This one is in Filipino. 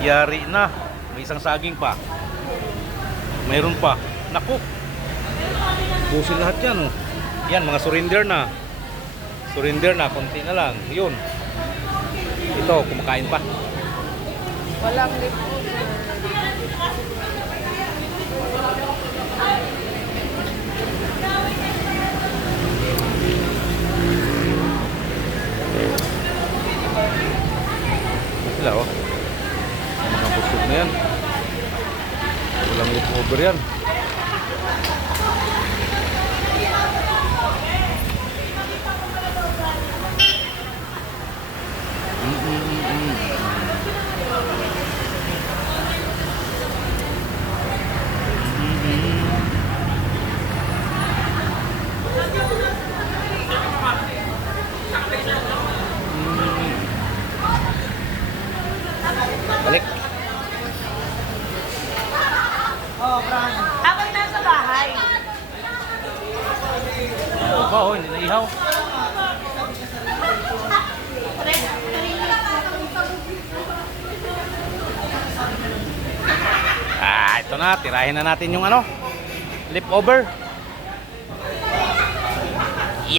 Yari na. May isang saging pa. Mayroon pa. Naku. Busin lahat yan. Oh. Yan, mga surrender na. Surrender na. Konti na lang. Yun. Ito, kumakain pa. Walang leftover. Sila oh. Mga busog na yan. Walang leftover yan. Balik. Habang nasa bahay. Oh, ba, oh, hindi na ihaw. Ito na, tirahin na natin yung ano, leftover.